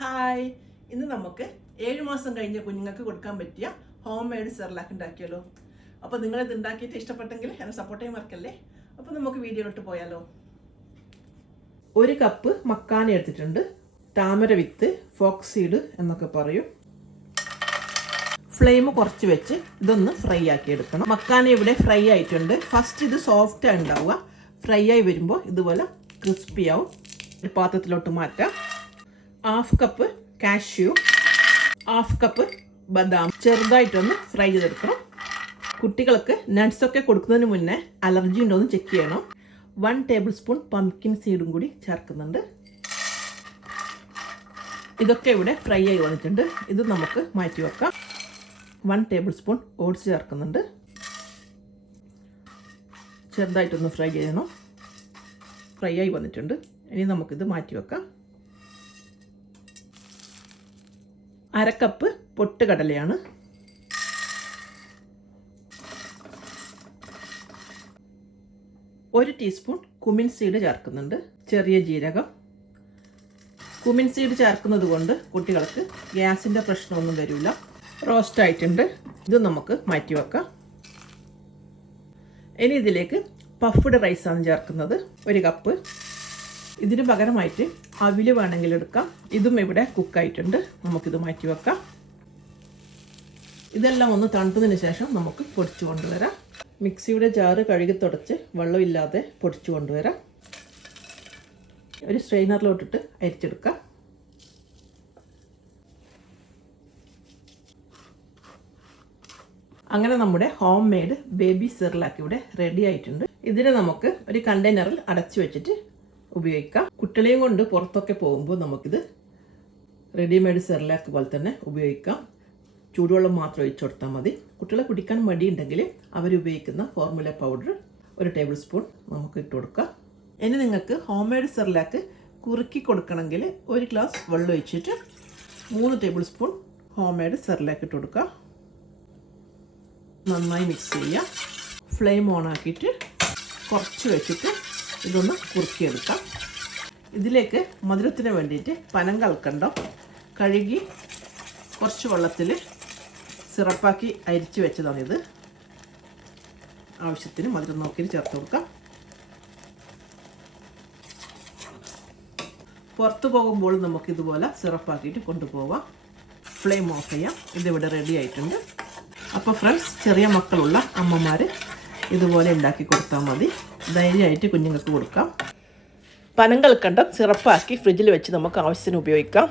Hi, ഇന്ന് നമുക്ക് 7 മാസം കഴിഞ്ഞ കുഞ്ഞുങ്ങൾക്ക് കൊടുക്കാൻ പറ്റിയ ഹോം മെയ്ഡ് സെർലാക്ക് ഉണ്ടാക്കിയല്ലോ. അപ്പോൾ നിങ്ങളിത് ഉണ്ടാക്കിയിട്ട് ഇഷ്ടപ്പെട്ടെങ്കിൽ എന്നെ സപ്പോർട്ട് ചെയ്യാൻ മറക്കല്ലേ. അപ്പോൾ നമുക്ക് വീഡിയോയിലോട്ട് പോയാലോ. 1 കപ്പ് മക്കാന എടുത്തിട്ടുണ്ട്. താമര വിത്ത്, ഫോക്സ് സീഡ് എന്നൊക്കെ പറയും. ഫ്ലെയിം കുറച്ച് വെച്ച് ഇതൊന്ന് ഫ്രൈ ആക്കി എടുക്കണം. മക്കാന ഇവിടെ ഫ്രൈ ആയിട്ടുണ്ട്. ഫസ്റ്റ് ഇത് സോഫ്റ്റ് ഉണ്ടാവുക. ഫ്രൈ ആയി വരുമ്പോൾ ഇതുപോലെ ക്രിസ്പി ആവും. ഒരു പാത്രത്തിലോട്ട് മാറ്റാം. 1/2 കപ്പ് കാഷ്യൂ, 1/2 കപ്പ് ബദാം ചെറുതായിട്ടൊന്ന് ഫ്രൈ ചെയ്തെടുക്കണം. കുട്ടികൾക്ക് നട്ട്സൊക്കെ കൊടുക്കുന്നതിന് മുന്നേ അലർജി ഉണ്ടോ എന്ന് ചെക്ക് ചെയ്യണം. 1 ടേബിൾ സ്പൂൺ പംകിൻ സീഡും കൂടി ചേർക്കുന്നുണ്ട്. ഇതൊക്കെ ഇവിടെ ഫ്രൈ ആയി വന്നിട്ടുണ്ട്. ഇത് നമുക്ക് മാറ്റി വെക്കാം. 1 ടേബിൾ സ്പൂൺ ഓട്സ് ചേർക്കുന്നുണ്ട്. ചെറുതായിട്ടൊന്ന് ഫ്രൈ ചെയ്യണം. ഫ്രൈ ആയി വന്നിട്ടുണ്ട്. ഇനി നമുക്കിത് മാറ്റി വെക്കാം. 1/2 കപ്പ് പൊട്ടുകടലയാണ്. 1 ടീസ്പൂൺ കുമിൻ സീഡ് ചേർക്കുന്നുണ്ട്. ചെറിയ ജീരകം. കുമിൻ സീഡ് ചേർക്കുന്നത് കൊണ്ട് കുട്ടികൾക്ക് ഗ്യാസിൻ്റെ പ്രശ്നമൊന്നും വരില്ല. റോസ്റ്റ് ആയിട്ടുണ്ട്. ഇത് നമുക്ക് മാറ്റി വെക്കാം. ഇനി ഇതിലേക്ക് പഫ്ഡ് റൈസാണ് ചേർക്കുന്നത്. 1 കപ്പ്. ഇതിന് പകരമായിട്ട് അവിൽ വേണമെങ്കിൽ എടുക്കാം. ഇതും ഇവിടെ കുക്കായിട്ടുണ്ട്. നമുക്കിത് മാറ്റി വെക്കാം. ഇതെല്ലാം ഒന്ന് തണുത്തതിന് ശേഷം നമുക്ക് പൊടിച്ചു കൊണ്ടുവരാം. മിക്സിയുടെ ജാറ് കഴുകി തുടച്ച് വെള്ളമില്ലാതെ പൊടിച്ചു കൊണ്ടുവരാം. ഒരു സ്ട്രെയിനറിലോട്ടിട്ട് അരിച്ചെടുക്കാം. അങ്ങനെ നമ്മുടെ ഹോം മെയ്ഡ് ബേബി സെർലാക്ക് ഇവിടെ റെഡി ആയിട്ടുണ്ട്. ഇതിനെ നമുക്ക് ഒരു കണ്ടെയ്നറിൽ അടച്ചു വെച്ചിട്ട് ഉപയോഗിക്കാം. കുട്ടികളെയും കൊണ്ട് പുറത്തൊക്കെ പോകുമ്പോൾ നമുക്കിത് റെഡിമെയ്ഡ് സെർലാക്ക് പോലെ തന്നെ ഉപയോഗിക്കാം. ചൂടുവെള്ളം മാത്രം ഒഴിച്ചു കൊടുത്താൽ മതി. കുട്ടികളെ കുടിക്കാൻ മടിയുണ്ടെങ്കിൽ അവരുപയോഗിക്കുന്ന ഫോർമുല പൗഡർ 1 ടേബിൾ സ്പൂൺ നമുക്ക് ഇട്ട് കൊടുക്കാം. ഇനി നിങ്ങൾക്ക് ഹോം മെയ്ഡ് സെർലാക്ക് കുറുക്കി കൊടുക്കണമെങ്കിൽ 1 ഗ്ലാസ് വെള്ളം ഒഴിച്ചിട്ട് 3 table spoon home made Cerelac ഇട്ട് കൊടുക്കാം. നന്നായി മിക്സ് ചെയ്യുക. ഫ്ലെയിം ഓൺ ആക്കിയിട്ട് കുറച്ച് വെച്ചിട്ട് ഇതൊന്ന് കുറുക്കിയെടുക്കാം. ഇതിലേക്ക് മധുരത്തിന് വേണ്ടിയിട്ട് പനങ്കൽക്കണ്ടം കഴുകി കുറച്ച് വെള്ളത്തിൽ സിറപ്പാക്കി അരിച്ച് വെച്ചതാണിത്. ആവശ്യത്തിന് മധുരം നോക്കി ചേർത്ത് കൊടുക്കാം. പുറത്ത് പോകുമ്പോൾ നമുക്കിതുപോലെ സിറപ്പാക്കിയിട്ട് കൊണ്ടുപോകാം. ഫ്ലെയിം ഓഫ് ചെയ്യാം. ഇതിവിടെ റെഡി ആയിട്ടുണ്ട്. അപ്പോൾ ഫ്രണ്ട്സ്, ചെറിയ മക്കളുള്ള അമ്മമാർ ഇതുപോലെ ഉണ്ടാക്കി കൊടുത്താൽ മതി. ധൈര്യമായിട്ട് കുഞ്ഞുങ്ങൾക്ക് കൊടുക്കാം. പനങ്കൽക്കണ്ടം സിറപ്പാക്കി ഫ്രിഡ്ജിൽ വെച്ച് നമുക്ക് ആവശ്യത്തിന് ഉപയോഗിക്കാം.